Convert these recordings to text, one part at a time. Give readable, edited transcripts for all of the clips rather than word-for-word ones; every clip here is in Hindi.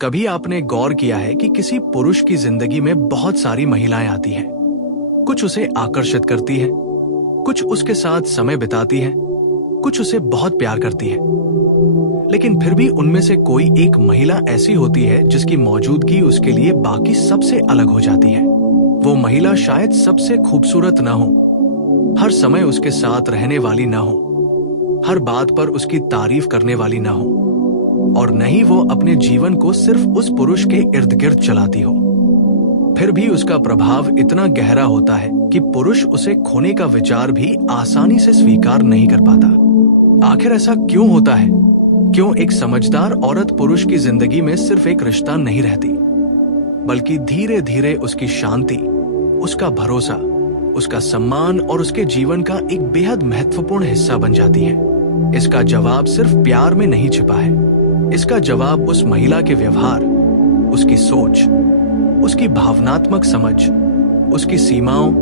कभी आपने गौर किया है कि किसी पुरुष की जिंदगी में बहुत सारी महिलाएं आती हैं। कुछ उसे आकर्षित करती हैं, कुछ उसके साथ समय बिताती हैं, कुछ उसे बहुत प्यार करती हैं। लेकिन फिर भी उनमें से कोई एक महिला ऐसी होती है जिसकी मौजूदगी उसके लिए बाकी सबसे अलग हो जाती है। वो महिला शायद सबसे खूबसूरत न हो, हर समय उसके साथ रहने वाली न हो, हर बात पर उसकी तारीफ करने वाली न हो, और न ही वो अपने जीवन को सिर्फ उस पुरुष के इर्द गिर्द चलाती हो। फिर भी उसका प्रभाव इतना गहरा होता है कि पुरुष उसे खोने का विचार भी आसानी से स्वीकार नहीं कर पाता। आखिर ऐसा क्यों होता है? क्यों एक समझदार औरत पुरुष की जिंदगी में सिर्फ एक रिश्ता नहीं रहती, बल्कि धीरे धीरे उसकी शांति, उसका भरोसा, उसका सम्मान और उसके जीवन का एक बेहद महत्वपूर्ण हिस्सा बन जाती है? इसका जवाब सिर्फ प्यार में नहीं छिपा है। इसका जवाब उस महिला के व्यवहार, उसकी सोच, उसकी भावनात्मक समझ, उसकी सीमाओं,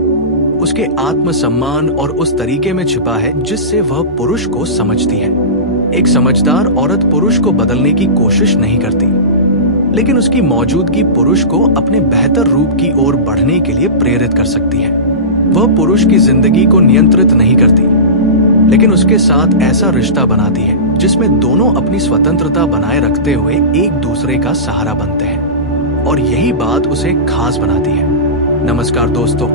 उसके आत्मसम्मान और उस तरीके में छिपा है जिससे वह पुरुष को समझती है। एक समझदार औरत पुरुष को बदलने की कोशिश नहीं करती, लेकिन उसकी मौजूदगी पुरुष को अपने बेहतर रूप की ओर बढ़ने के लिए प्रेरित कर सकती है। वह पुरुष की जिंदगी को नियंत्रित नहीं करती, लेकिन उसके साथ ऐसा रिश्ता बनाती है जिसमें दोनों अपनी स्वतंत्रता बनाए रखते हुए एक दूसरे का सहारा बनते हैं, और यही बात उसे खास बनाती है। नमस्कार दोस्तों,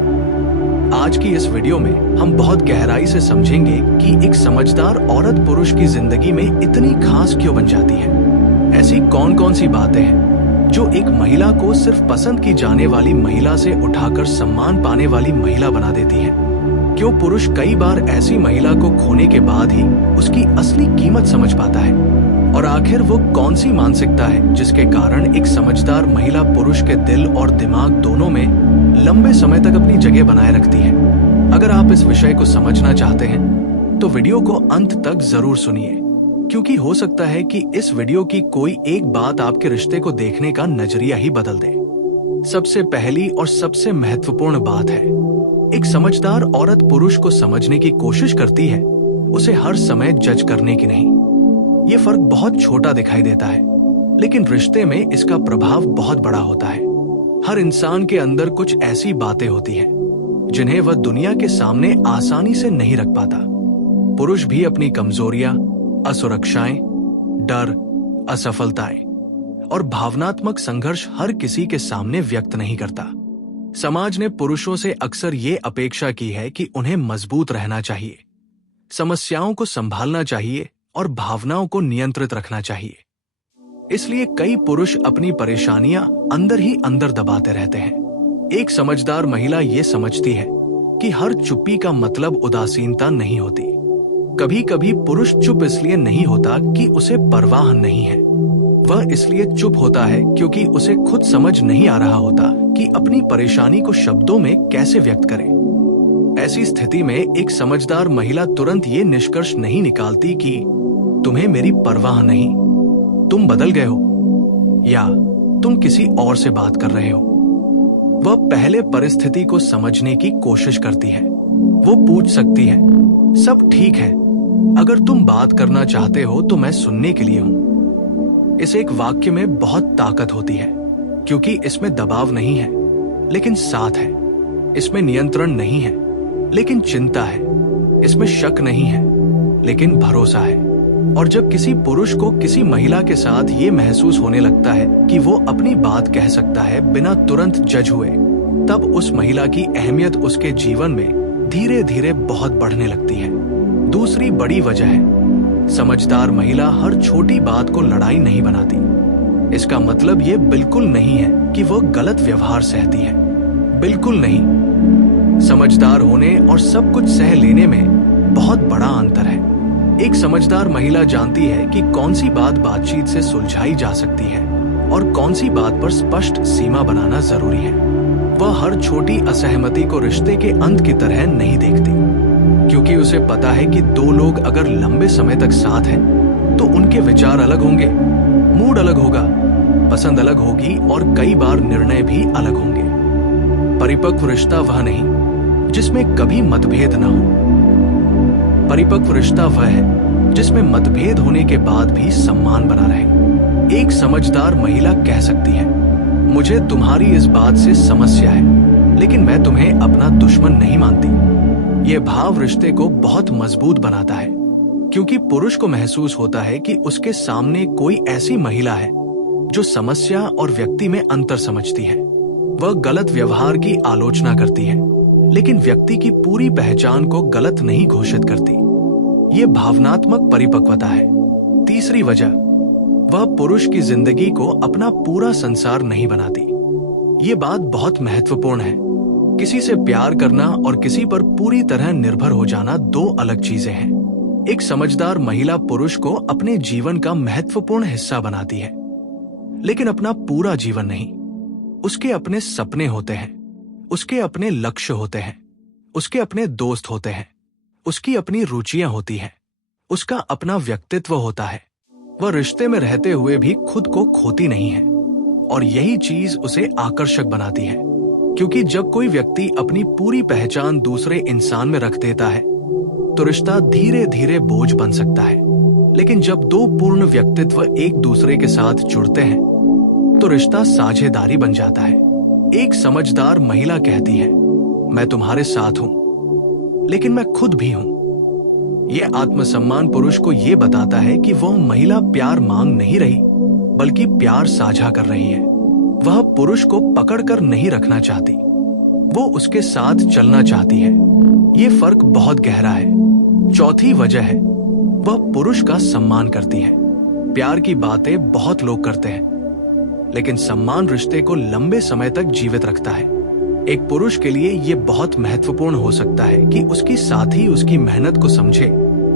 आज की इस वीडियो में हम बहुत गहराई से समझेंगे कि एक समझदार औरत पुरुष की जिंदगी में इतनी खास क्यों बन जाती है। ऐसी कौन कौन सी बातें हैं जो एक महिला को सिर्फ पसंद की जाने वाली महिला से उठाकर सम्मान पाने वाली महिला बना देती है। क्यों पुरुष कई बार ऐसी महिला को खोने के बाद ही उसकी असली कीमत समझ पाता है, और आखिर वो कौन सी मानसिकता है जिसके कारण एक समझदार महिला पुरुष के दिल और दिमाग दोनों में लंबे समय तक अपनी जगह बनाए रखती है। अगर आप इस विषय को समझना चाहते हैं तो वीडियो को अंत तक जरूर सुनिए, क्योंकि हो सकता है कि इस वीडियो की कोई एक बात आपके रिश्ते को देखने का नजरिया ही बदल दे। सबसे पहली और सबसे महत्वपूर्ण बात है, एक समझदार औरत पुरुष को समझने की कोशिश करती है, उसे हर समय जज करने की नहीं। ये फर्क बहुत छोटा दिखाई देता है, लेकिन रिश्ते में इसका प्रभाव बहुत बड़ा होता है। हर इंसान के अंदर कुछ ऐसी बातें होती हैं जिन्हें वह दुनिया के सामने आसानी से नहीं रख पाता। पुरुष भी अपनी कमजोरियां, असुरक्षाएं, डर, असफलताएं और भावनात्मक संघर्ष हर किसी के सामने व्यक्त नहीं करता। समाज ने पुरुषों से अक्सर ये अपेक्षा की है कि उन्हें मजबूत रहना चाहिए, समस्याओं को संभालना चाहिए और भावनाओं को नियंत्रित रखना चाहिए। इसलिए कई पुरुष अपनी परेशानियां अंदर ही अंदर दबाते रहते हैं। एक समझदार महिला ये समझती है कि हर चुप्पी का मतलब उदासीनता नहीं होती। कभी कभी पुरुष चुप इसलिए नहीं होता कि उसे परवाह नहीं है, वह इसलिए चुप होता है क्योंकि उसे खुद समझ नहीं आ रहा होता कि अपनी परेशानी को शब्दों में कैसे व्यक्त करे। ऐसी स्थिति में एक समझदार महिला तुरंत ये निष्कर्ष नहीं निकालती कि तुम्हें मेरी परवाह नहीं, तुम बदल गए हो, या तुम किसी और से बात कर रहे हो। वह पहले परिस्थिति को समझने की कोशिश करती है। वो पूछ सकती है, सब ठीक है, अगर तुम बात करना चाहते हो तो मैं सुनने के लिए हूं। इस एक वाक्य में बहुत ताकत होती है, क्योंकि इसमें दबाव नहीं है लेकिन साथ है। इसमें नियंत्रण नहीं है लेकिन चिंता है। इसमें शक नहीं है लेकिन भरोसा है। और जब किसी पुरुष को किसी महिला के साथ ये महसूस होने लगता है कि वो अपनी बात कह सकता है बिना तुरंत जज हुए, तब उस महिला की अहमियत उसके जीवन में धीरे धीरे बहुत बढ़ने लगती है। दूसरी बड़ी वजह है, समझदार महिला हर छोटी बात को लड़ाई नहीं बनाती। इसका मतलब ये बिल्कुल नहीं है कि वो गलत व्यवहार सहती है, बिल्कुल नहीं। समझदार होने और सब कुछ सह लेने में बहुत बड़ा अंतर है। एक समझदार महिला जानती है कि कौन सी बात बातचीत से सुलझाई जा सकती है और कौन सी बात पर स्पष्ट सीमा बनाना जरूरी है। वह हर छोटी असहमति को रिश्ते के अंत की तरह नहीं देखती, क्योंकि उसे पता है कि दो लोग अगर लंबे समय तक साथ हैं तो उनके विचार अलग होंगे, मूड अलग होगा, पसंद अलग होगी और कई बार निर्णय भी अलग होंगे। परिपक्व रिश्ता वह नहीं जिसमें कभी मतभेद न हो। परिपक्व रिश्ता वह है जिसमें मतभेद होने के बाद भी सम्मान बना रहे। एक समझदार महिला कह सकती है, मुझे तुम्हारी इस बात से समस्या है, लेकिन मैं तुम्हें अपना दुश्मन नहीं मानती। ये भाव रिश्ते को बहुत मजबूत बनाता है, क्योंकि पुरुष को महसूस होता है कि उसके सामने कोई ऐसी महिला है जो समस्या और व्यक्ति में अंतर समझती है। वह गलत व्यवहार की आलोचना करती है, लेकिन व्यक्ति की पूरी पहचान को गलत नहीं घोषित करती। ये भावनात्मक परिपक्वता है। तीसरी वजह, वह पुरुष की जिंदगी को अपना पूरा संसार नहीं बनाती। ये बात बहुत महत्वपूर्ण है। किसी से प्यार करना और किसी पर पूरी तरह निर्भर हो जाना दो अलग चीजें हैं। एक समझदार महिला पुरुष को अपने जीवन का महत्वपूर्ण हिस्सा बनाती है, लेकिन अपना पूरा जीवन नहीं। उसके अपने सपने होते हैं, उसके अपने लक्ष्य होते हैं, उसके अपने दोस्त होते हैं, उसकी अपनी रुचियां होती हैं, उसका अपना व्यक्तित्व होता है। वह रिश्ते में रहते हुए भी खुद को खोती नहीं है, और यही चीज उसे आकर्षक बनाती है। क्योंकि जब कोई व्यक्ति अपनी पूरी पहचान दूसरे इंसान में रख देता है तो रिश्ता धीरे धीरे बोझ बन सकता है। लेकिन जब दो पूर्ण व्यक्तित्व एक दूसरे के साथ जुड़ते हैं तो रिश्ता साझेदारी बन जाता है। एक समझदार महिला कहती है, मैं तुम्हारे साथ हूं, लेकिन मैं खुद भी हूं। यह आत्मसम्मान पुरुष को यह बताता है कि वह महिला प्यार मांग नहीं रही, बल्कि प्यार साझा कर रही है। वह पुरुष को पकड़कर नहीं रखना चाहती, वो उसके साथ चलना चाहती है। ये फर्क बहुत गहरा है। चौथी वजह है, वह पुरुष का सम्मान करती है। प्यार की बातें बहुत लोग करते हैं, लेकिन सम्मान रिश्ते को लंबे समय तक जीवित रखता है। एक पुरुष के लिए यह बहुत महत्वपूर्ण हो सकता है कि उसकी साथी उसकी मेहनत को समझे,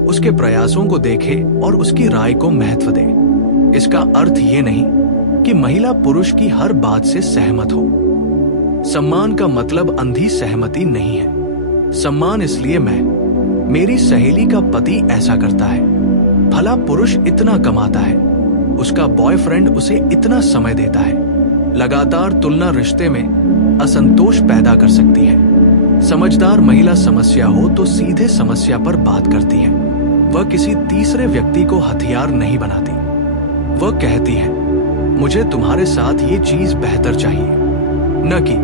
उसके प्रयासों को देखे और उसकी राय को महत्व दे। इसका अर्थ ये नहीं कि महिला पुरुष की हर बात से सहमत हो। सम्मान का मतलब अंधी सहमति नहीं है। सम्मान इसलिए मेरी सहेली का पति ऐसा करता है, भला पुरुष इतना कमाता है, उसका बॉयफ्रेंड उसे इतना समय देता है। लगातार तुलना रिश्ते में असंतोष पैदा कर सकती है। समझदार महिला समस्या हो तो सीधे समस्या पर बात करती है। वह किसी तीसरे व्यक्ति को हथियार नहीं बनाती। वह कहती है, मुझे तुम्हारे साथ ये चीज बेहतर चाहिए, न कि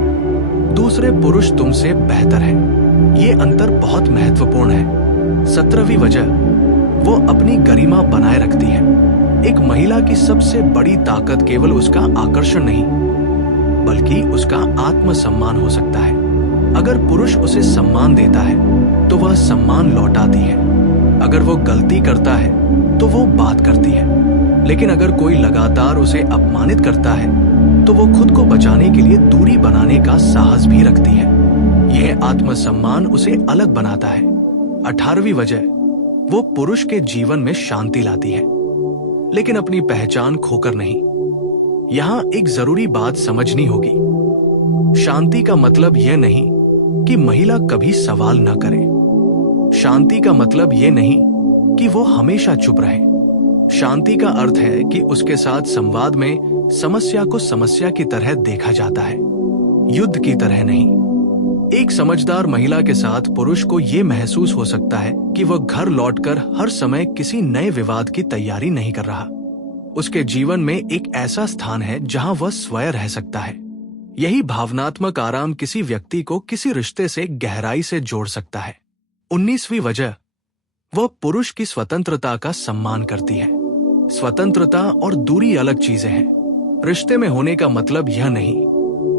दूसरे पुरुष तुमसे बेहतर है। ये अंतर बहुत महत्वपूर्ण है। 17वीं वजह, वो अपनी गरिमा बनाए रखती है। एक महिला की सबसे बड़ी ताकत केवल उसका आकर्षण नहीं, बल्कि उसका आत्मसम्मान हो सकता है। अगर पुरुष उसे सम्मान देता है तो वह सम्मान लौटाती है। अगर वो गलती करता है तो वो बात करती है। लेकिन अगर कोई लगातार उसे अपमानित करता है तो वो खुद को बचाने के लिए दूरी बनाने का साहस भी रखती है। यह आत्मसम्मान उसे अलग बनाता है। 18वीं वजह, वो पुरुष के जीवन में शांति लाती है, लेकिन अपनी पहचान खोकर नहीं। यहां एक जरूरी बात समझनी होगी। शांति का मतलब यह नहीं कि महिला कभी सवाल न करे। शांति का मतलब यह नहीं कि वो हमेशा चुप रहे। शांति का अर्थ है कि उसके साथ संवाद में समस्या को समस्या की तरह देखा जाता है, युद्ध की तरह नहीं। एक समझदार महिला के साथ पुरुष को यह महसूस हो सकता है कि वह घर लौटकर हर समय किसी नए विवाद की तैयारी नहीं कर रहा। उसके जीवन में एक ऐसा स्थान है जहां वह स्वयं रह सकता है। यही भावनात्मक आराम किसी व्यक्ति को किसी रिश्ते से गहराई से जोड़ सकता है। 19वीं वजह, वह पुरुष की स्वतंत्रता का सम्मान करती है। स्वतंत्रता और दूरी अलग चीजें हैं। रिश्ते में होने का मतलब यह नहीं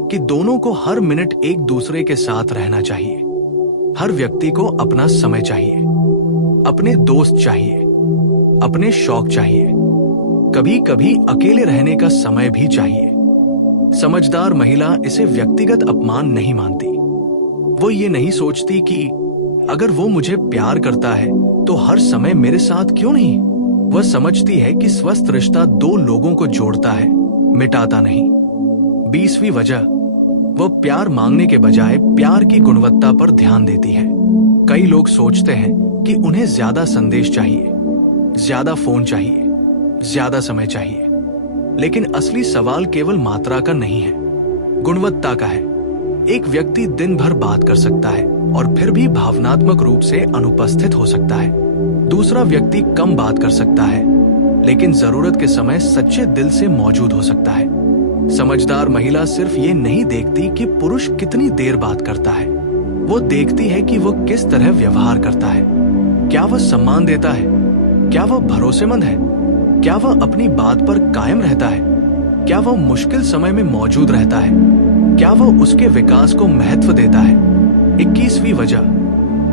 कि दोनों को हर मिनट एक दूसरे के साथ रहना चाहिए। हर व्यक्ति को अपना समय चाहिए, अपने दोस्त चाहिए, अपने शौक चाहिए, कभी कभी अकेले रहने का समय भी चाहिए। समझदार महिला इसे व्यक्तिगत अपमान नहीं मानती। वो ये नहीं सोचती कि अगर वो मुझे प्यार करता है तो हर समय मेरे साथ क्यों नहीं। वह समझती है कि स्वस्थ रिश्ता दो लोगों को जोड़ता है, मिटाता नहीं। 20वीं वजह, वह प्यार मांगने के बजाय प्यार की गुणवत्ता पर ध्यान देती है। कई लोग सोचते हैं कि उन्हें ज्यादा संदेश चाहिए, ज्यादा फोन चाहिए, ज्यादा समय चाहिए, लेकिन असली सवाल केवल मात्रा का नहीं है, गुणवत्ता का है। एक व्यक्ति दिन भर बात कर सकता है और फिर भी भावनात्मक रूप से अनुपस्थित हो सकता है। दूसरा व्यक्ति कम बात कर सकता है लेकिन जरूरत के समय सच्चे दिल से मौजूद हो सकता है। समझदार महिला सिर्फ ये नहीं देखती कि पुरुष कितनी देर बात करता है, वो देखती है कि वो किस तरह व्यवहार करता है। क्या वह सम्मान देता है? क्या वह भरोसेमंद है? क्या वह अपनी बात पर कायम रहता है? क्या वह मुश्किल समय में मौजूद रहता है? क्या वह उसके विकास को महत्व देता है? 21वीं वजह,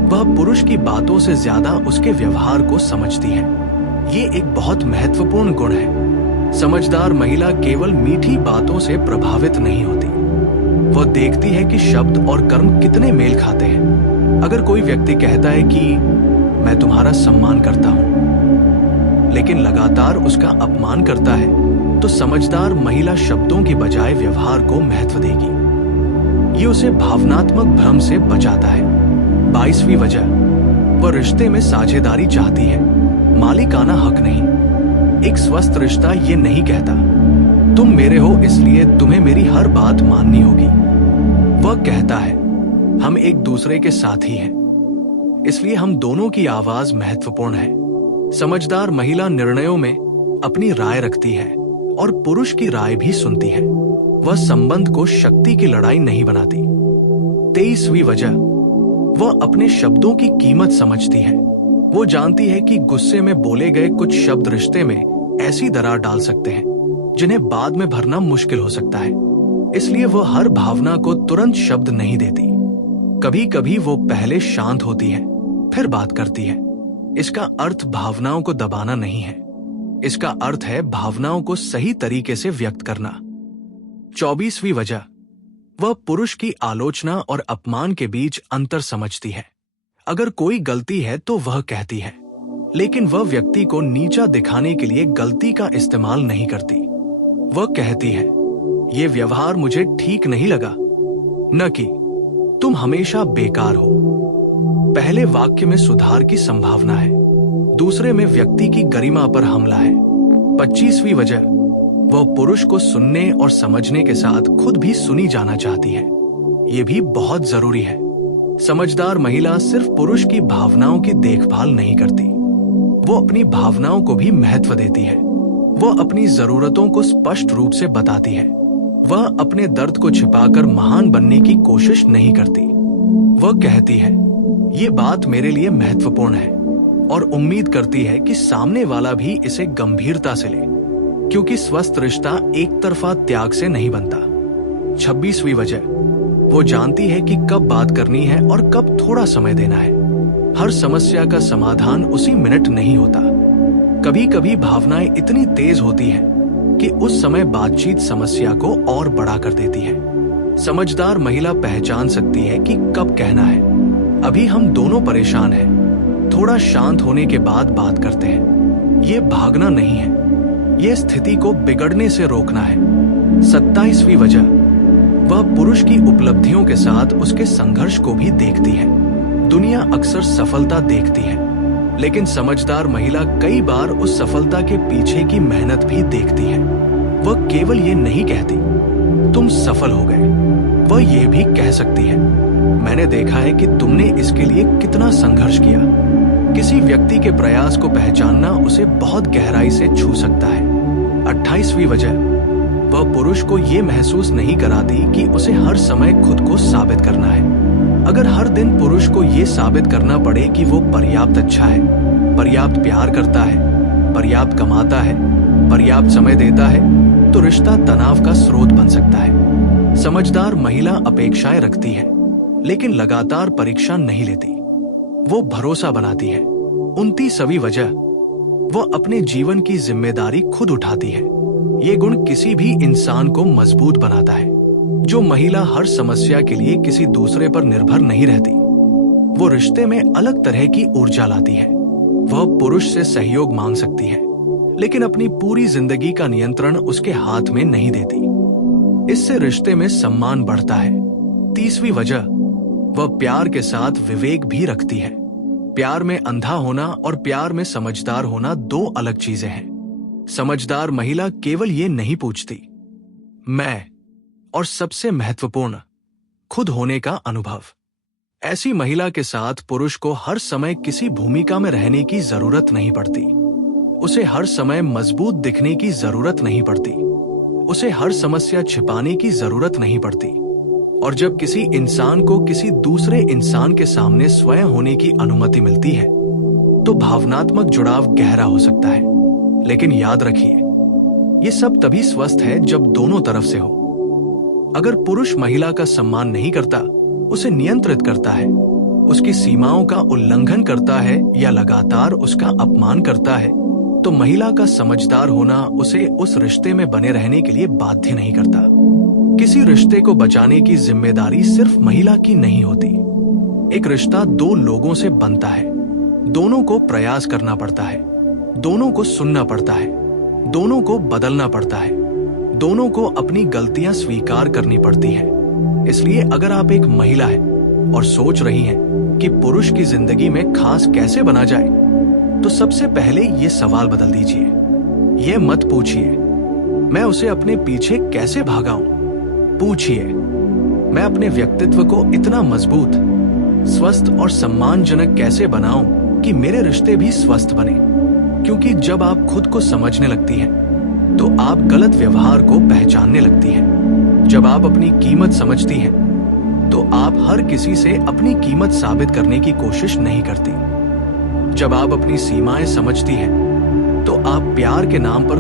वह पुरुष की बातों से ज्यादा उसके व्यवहार को समझती है। ये एक बहुत महत्वपूर्ण गुण है। समझदार महिला केवल मीठी बातों से प्रभावित नहीं होती, वह देखती है कि शब्द और कर्म कितने मेल खाते हैं। अगर कोई व्यक्ति कहता है कि मैं तुम्हारा सम्मान करता हूं, लेकिन लगातार उसका अपमान करता है, तो समझदार महिला शब्दों की बजाय व्यवहार को महत्व देगी। ये उसे भावनात्मक भ्रम से बचाता है। 22वीं वजह, वह रिश्ते में साझेदारी चाहती है, मालिकाना हक नहीं। एक स्वस्थ रिश्ता ये नहीं कहता तुम मेरे हो इसलिए तुम्हें मेरी हर बात माननी होगी। वह कहता है हम एक दूसरे के साथी हैं, इसलिए हम दोनों की आवाज महत्वपूर्ण है। समझदार महिला निर्णयों में अपनी राय रखती है और पुरुष की राय भी सुनती है। वह संबंध को शक्ति की लड़ाई नहीं बनाती। 23वीं वजह, वह अपने शब्दों की कीमत समझती है। वो जानती है कि गुस्से में बोले गए कुछ शब्द रिश्ते में ऐसी दरार डाल सकते हैं जिन्हें बाद में भरना मुश्किल हो सकता है। इसलिए वह हर भावना को तुरंत शब्द नहीं देती। कभी कभी वो पहले शांत होती है, फिर बात करती है। इसका अर्थ भावनाओं को दबाना नहीं है, इसका अर्थ है भावनाओं को सही तरीके से व्यक्त करना। 24वीं वजह, वह पुरुष की आलोचना और अपमान के बीच अंतर समझती है। अगर कोई गलती है तो वह कहती है, लेकिन वह व्यक्ति को नीचा दिखाने के लिए गलती का इस्तेमाल नहीं करती। वह कहती है ये व्यवहार मुझे ठीक नहीं लगा, न कि तुम हमेशा बेकार हो। पहले वाक्य में सुधार की संभावना है, दूसरे में व्यक्ति की गरिमा पर हमला है। 25वीं वजह, वह पुरुष को सुनने और समझने के साथ खुद भी सुनी जाना चाहती है। ये भी बहुत जरूरी है। समझदार महिला सिर्फ पुरुष की भावनाओं की देखभाल नहीं करती, वो अपनी भावनाओं को भी महत्व देती है। वह अपनी जरूरतों को स्पष्ट रूप से बताती है। वह अपने दर्द को छिपाकर महान बनने की कोशिश नहीं करती। वह कहती है ये बात मेरे लिए महत्वपूर्ण है और उम्मीद करती है कि सामने वाला भी इसे गंभीरता से ले, क्योंकि स्वस्थ रिश्ता एक तरफा त्याग से नहीं बनता। 26वीं वजह, वो जानती है कि कब बात करनी है और कब थोड़ा समय देना है। हर समस्या का समाधान उसी मिनट नहीं होता। कभी कभी भावनाएं इतनी तेज होती हैं कि उस समय बातचीत समस्या को और बड़ा कर देती है। समझदार महिला पहचान सकती है कि कब कहना है अभी हम दोनों परेशान हैं, थोड़ा शांत होने के बाद बात करते हैं। ये भागना नहीं है, ये स्थिति को बिगड़ने से रोकना है। 27वीं वजह, वह पुरुष की उपलब्धियों के साथ उसके संघर्ष को भी देखती है। दुनिया अक्सर सफलता देखती है, लेकिन समझदार महिला कई बार उस सफलता के पीछे की मेहनत भी देखती है। वह केवल ये नहीं कहती तुम सफल हो गए, वह ये भी कह सकती है मैंने देखा है कि तुमने इसके लिए कितना संघर्ष किया। किसी व्यक्ति के प्रयास को पहचानना उसे बहुत गहराई से छू सकता है। 28वीं वजह, वह पुरुष को ये महसूस नहीं कराती कि उसे हर समय खुद को साबित करना है। अगर हर दिन पुरुष को ये साबित करना पड़े कि वो पर्याप्त अच्छा है, पर्याप्त प्यार करता है, पर्याप्त कमाता है, पर्याप्त समय देता है, तो रिश्ता तनाव का स्रोत बन सकता है। समझदार महिला अपेक्षाएं रखती है, लेकिन लगातार परीक्षा नहीं लेती। वो भरोसा बनाती है। 29वीं वजह, वह अपने जीवन की जिम्मेदारी खुद उठाती है। ये गुण किसी भी इंसान को मजबूत बनाता है। जो महिला हर समस्या के लिए किसी दूसरे पर निर्भर नहीं रहती, वो रिश्ते में अलग तरह की ऊर्जा लाती है। वह पुरुष से सहयोग मांग सकती है, लेकिन अपनी पूरी जिंदगी का नियंत्रण उसके हाथ में नहीं देती। इससे रिश्ते में सम्मान बढ़ता है। 30वीं वजह, वह प्यार के साथ विवेक भी रखती है। प्यार में अंधा होना और प्यार में समझदार होना दो अलग चीजें हैं। समझदार महिला केवल ये नहीं पूछती मैं, और सबसे महत्वपूर्ण, खुद होने का अनुभव। ऐसी महिला के साथ पुरुष को हर समय किसी भूमिका में रहने की जरूरत नहीं पड़ती। उसे हर समय मजबूत दिखने की जरूरत नहीं पड़ती, उसे हर समस्या छिपाने की जरूरत नहीं पड़ती। और जब किसी इंसान को किसी दूसरे इंसान के सामने स्वयं होने की अनुमति मिलती है तो भावनात्मक जुड़ाव गहरा हो सकता है। लेकिन याद रखिए, ये सब तभी स्वस्थ है जब दोनों तरफ से हो। अगर पुरुष महिला का सम्मान नहीं करता, उसे नियंत्रित करता है, उसकी सीमाओं का उल्लंघन करता है या लगातार उसका अपमान करता है, तो महिला का समझदार होना उसे उस रिश्ते में बने रहने के लिए बाध्य नहीं करता। किसी रिश्ते को बचाने की जिम्मेदारी सिर्फ महिला की नहीं होती। एक रिश्ता दो लोगों से बनता है, दोनों को प्रयास करना पड़ता है, दोनों को सुनना पड़ता है, दोनों को बदलना पड़ता है, दोनों को अपनी गलतियां स्वीकार करनी पड़ती है। इसलिए अगर आप एक महिला हैं और सोच रही हैं कि पुरुष की जिंदगी में खास कैसे बना जाए, तो सबसे पहले ये सवाल बदल दीजिए। ये मत पूछिए मैं उसे अपने पीछे कैसे भागाऊं, पूछिए मैं अपने व्यक्तित्व को इतना मजबूत, स्वस्थ और सम्मानजनक कैसे बनाऊं कि मेरे रिश्ते भी स्वस्थ बने। क्योंकि जब आप खुद को समझने लगती हैं, तो आप गलत व्यवहार को पहचानने लगती हैं। जब आप अपनी कीमत समझती हैं, तो आप हर किसी से अपनी कीमत साबित करने की कोशिश नहीं करती। जब आप अपनी सीमाएं समझती हैं, तो आप प्यार के नाम पर